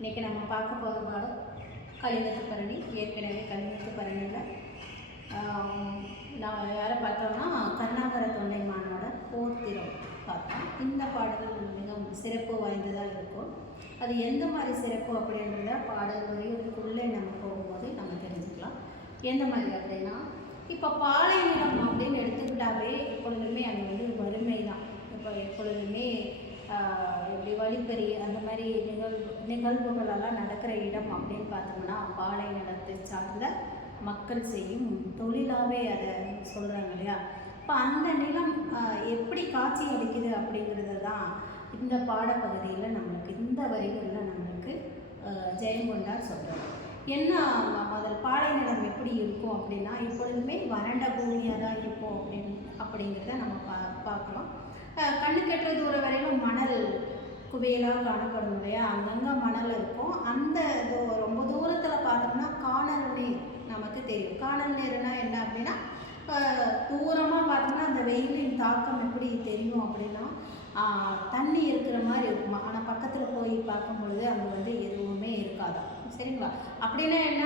இன்றைக்கி நம்ம பார்க்க போகிற பாடம் கலிங்கத்து பரணி. ஏற்கனவே கலிங்கத்து பரணியில் நான் யாரை பார்த்தோம்னா கருணாகர தொண்டைமானோட போர்த்திரம் பார்த்தோம். இந்த பாடல் மிகவும் சிறப்பு வாய்ந்ததாக இருக்கும். அது எந்த மாதிரி சிறப்பு அப்படின்றத பாடல் வரிகளுக்குள்ளே நம்ம போகும்போது நம்ம தெரிஞ்சுக்கலாம். எந்த மாதிரி அப்படின்னா, இப்போ பாலை நிலம் அப்படின்னு எடுத்துக்கிட்டாவே எப்பொழுதுமே அது வந்து வறுமை தான். இப்போ எப்பொழுதுமே இப்படி வழிப்பறி அந்த மாதிரி நிகழ்வுகளெல்லாம் நடக்கிற இடம் அப்படின்னு பார்த்தோம்னா பாலை நிலத்தை சார்ந்த மக்கள் செய்யும் தொழிலாகவே அதை சொல்கிறாங்க இல்லையா. இப்போ அந்த நிலம் எப்படி காட்சி அளிக்குது அப்படிங்கிறது தான் இந்த பாடப்பகுதியில் நம்மளுக்கு இந்த வரிகளில் நம்மளுக்கு ஜெயங்கொண்டார் சொல்கிறார். என்ன முதல் பாலை நிலம் எப்படி இருக்கும் அப்படின்னா, எப்பொழுதுமே வறண்ட பூமியாக தான் இருக்கும் அப்படிங்கிறத நம்ம பார்க்குறோம். கண்ணு கெட்டுற தூரம் வரையிலும் மணல் குவையலாக காணப்படும் இல்லையா. அங்கங்கே மணல் இருக்கும். அந்த ரொம்ப தூரத்தில் பார்த்தோம்னா காணல் நீர் நமக்கு தெரியும். காணல் நீர்னா என்ன அப்படின்னா, தூரமாக பார்த்தோம்னா அந்த வெயிலின் தாக்கம் எப்படி தெரியும் அப்படின்னா தண்ணி இருக்கிற மாதிரி இருக்குமா. ஆனால் பக்கத்தில் போய் பார்க்கும் பொழுது அங்கே வந்து எதுவுமே இருக்காதான். சரிங்களா. அப்படின்னா என்ன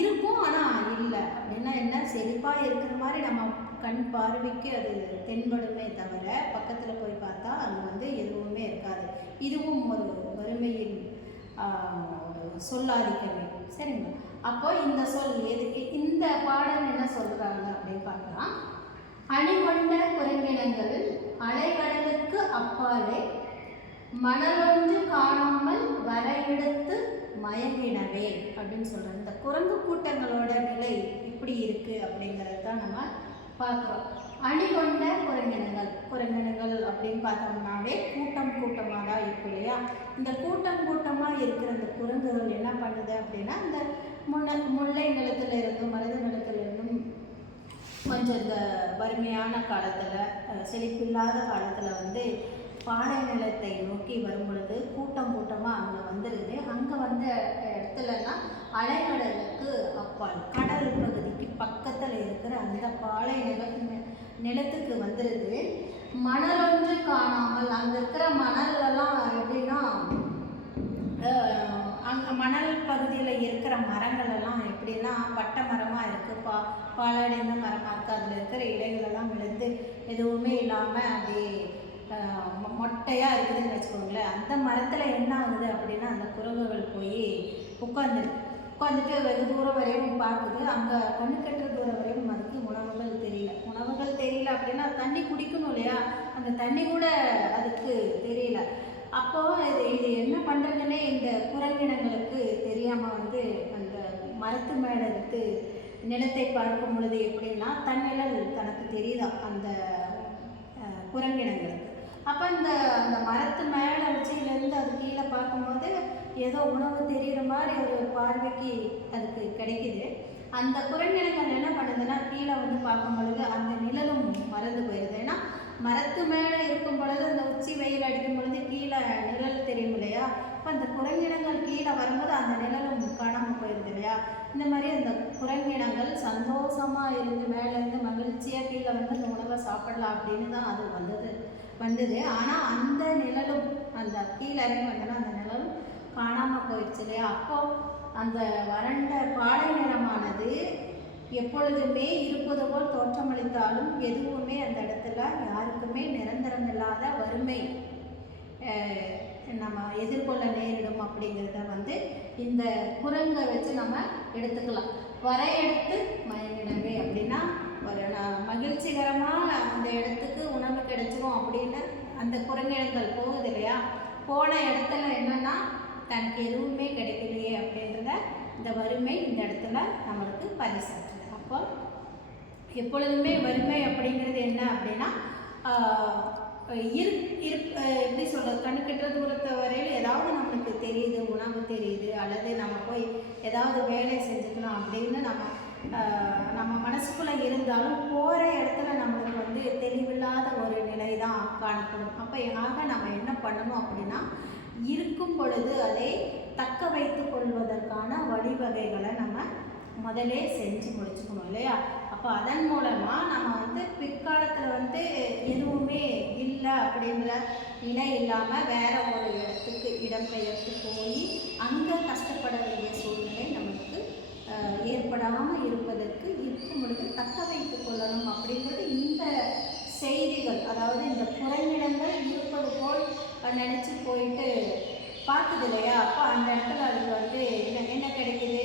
இருக்கும் ஆனால் இல்லை அப்படின்னா என்ன, செழிப்பாக இருக்கிற மாதிரி நம்ம கண் பார்வைக்கு அது தென்படுமே தவிர பக்கத்தில் போய் பார்த்தா அங்கே வந்து எதுவுமே இருக்காது. இதுவும் ஒரு வறுமையின் சொல்லாதிக்கமே. சரிங்களா. அப்போ இந்த சொல் எதுக்கு இந்த பாடல் என்ன சொல்கிறாங்க அப்படின்னு பார்க்கலாம். அணிகொண்ட குரங்கினங்கள் அலைகடலுக்கு அப்பாலே மணலொன்று காணாமல் வரையெடுத்து மயங்கினவே அப்படின்னு சொல்கிறாங்க. இந்த குரங்கு கூட்டங்களோட நிலை இப்படி இருக்குது அப்படிங்கிறது தான் நம்ம பார்க்குறோம். அணிகொண்ட குரங்கினங்கள் அப்படின்னு பார்த்தோம்னாவே கூட்டமாக தான் இருக்கும் இல்லையா. இந்த கூட்டமாக இருக்கிற இந்த குரங்குகள் என்ன பண்ணுது அப்படின்னா, இந்த முல்லை நிலத்தில் இருந்தும் மருத நிலத்தில் இருந்தும் கொஞ்சம் இந்த வறுமையான காலத்தில் செழிப்பில்லாத காலத்தில் வந்து பாலை நிலத்தை நோக்கி வரும் பொழுது கூட்டமாக அங்கே வந்துடுது. அங்கே வந்த இடத்துலனா அலைகடலுக்கு அப்பால் கடல் பகுதிக்கு பக்கத்தில் இருக்கிற அந்த பாலை நிலத்துக்கு வந்துடுது. மணலொன்று காணாமல் அங்கே இருக்கிற மணலெல்லாம் எப்படின்னா, அங்கே மணல் பகுதியில் இருக்கிற மரங்களெல்லாம் எப்படின்னா பட்டை மரமாக இருக்குது, பாலடைந்த மரமாக இருக்குது. அதில் இருக்கிற இலைகளெல்லாம் விழுந்து எதுவுமே இல்லாமல் அப்படியே மொட்டையாக இருக்குதுன்னு வச்சுக்கோங்களேன். அந்த மரத்தில் என்ன ஆகுது அப்படின்னா, அந்த குரங்குகள் போய் உட்காந்துட்டு வெகு தூரம் வரையும் பார்க்குது. அங்கே கண்ணு கட்டுற தூரம் வரையும் அதுக்கு உணவுகள் தெரியல அப்படின்னா தண்ணி குடிக்கணும் இல்லையா. அந்த தண்ணி கூட அதுக்கு தெரியல. அப்போது இது என்ன பண்ணுறதுன்னே இந்த குரங்கினங்களுக்கு தெரியாமல் வந்து அந்த மரத்து மேலே எடுத்து நிலத்தை பார்க்கும் பொழுது எப்படின்னா தன்னிழல் தனக்கு தெரியுதா அந்த குரங்கினங்களுக்கு. அப்போ அந்த மரத்து மேலே உச்சியிலேருந்து அது கீழே பார்க்கும்போது ஏதோ உணவு தெரிகிற மாதிரி ஒரு பார்வைக்கு அதுக்கு கிடைக்கிது. அந்த குரங்கினங்கள் என்ன பண்ணுதுன்னா கீழே வந்து பார்க்கும் பொழுது அந்த நிழலும் மறந்து போயிடுது. ஏன்னா மரத்து மேலே இருக்கும் பொழுது அந்த உச்சி வெயில் அடிக்கும் பொழுது கீழே நிழல் தெரியும் இல்லையா. இப்போ அந்த குரங்கினங்கள் கீழே வரும்போது அந்த நிழலும் காணாமல் போயிடுது இல்லையா. இந்த மாதிரி அந்த குரங்கினங்கள் சந்தோஷமாக இருந்து மேலேருந்து மகிழ்ச்சியாக கீழே வந்து அந்த உணவை சாப்பிடலாம் அப்படின்னு தான் அது வந்தது. ஆனால் அந்த நிழலும் அந்த கீழே இறங்கி வந்தோன்னா அந்த நிழலும் காணாமல் போயிடுச்சு இல்லையா. அப்போது அந்த வறண்ட பாலை நிறமானது எப்பொழுதுமே இருப்பது போல் தோற்றமளித்தாலும் எதுவுமே அந்த இடத்துல யாருக்குமே நிரந்தரம் இல்லாத வறுமை நம்ம எதிர்கொள்ள நேரிடும் அப்படிங்கிறத வந்து இந்த குரங்கை வச்சு நம்ம எடுத்துக்கலாம். வரையெடுத்து மயங்கினவே அப்படின்னா ஒரு மகிழ்ச்சிகரமாக அந்த இடத்துக்கு உணவு கிடைச்சிரும் அப்படின்னு அந்த குரங்கினங்கள் போகுது இல்லையா. போன இடத்துல என்னென்னா தனக்கு எதுவுமே கிடைக்கலையே அப்படின்றத இந்த வறுமை இந்த இடத்துல நம்மளுக்கு பரிசாற்றுது. அப்போ எப்பொழுதுமே வறுமை அப்படிங்கிறது என்ன அப்படின்னா, எப்படி சொல்கிறது, கண்ணு கெட்டுற தூரத்தை வரையில் ஏதாவது நம்மளுக்கு தெரியுது, உணவு தெரியுது, அல்லது நம்ம போய் ஏதாவது வேலை செஞ்சுக்கலாம் அப்படின்னு நம்ம மனசுக்குள்ளே இருந்தாலும் போகிற இடத்துல நம்மளுக்கு வந்து தெளிவில்லாத ஒரு நிலை தான் காணப்படும். அப்போ நம்ம என்ன பண்ணணும் அப்படின்னா, இருக்கும் பொழுது அதை தக்க வைத்து கொள்வதற்கான வழிவகைகளை நம்ம முதலே செஞ்சு முடிச்சுக்கணும் இல்லையா. அப்போ அப்போ அதன் மூலமாக நம்ம வந்து பிற்காலத்தில் வந்து எதுவுமே இல்லை அப்படிங்கிற நிலை இல்லாமல் வேற ஒரு இடத்துக்கு இடம்பெயர்த்து போய் அங்கே கஷ்டப்பட வேண்டிய சூழ்நிலை நமக்கு ஏற்படாமல் இருப்பதற்கு இருக்கும் பொழுது தக்க வைத்து கொள்ளணும் அப்படிங்கிறது இந்த செய்திகள். அதாவது இந்த புறநிலங்கள் இருப்பது போல் நினச்சி போயிட்டு பார்க்குது இல்லையா, அப்போ அந்த இடத்துல அதுக்கு வந்து என்ன கிடைக்குது,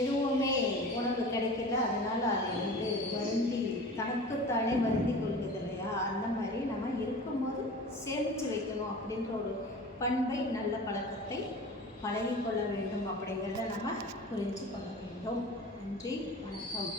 எதுவுமே உணவு கிடைக்கல, அதனால் அது வந்து வருந்தி தனக்குத்தானே வருந்தி கொள்கிறது இல்லையா. அந்த மாதிரி நம்ம இருக்கும்போது சேமித்து வைக்கணும் அப்படின்ற ஒரு பண்பை, நல்ல பழக்கத்தை பழகிக்கொள்ள வேண்டும் அப்படிங்கிறத நம்ம புரிஞ்சு கொள்ள வேண்டும். நன்றி, வணக்கம்.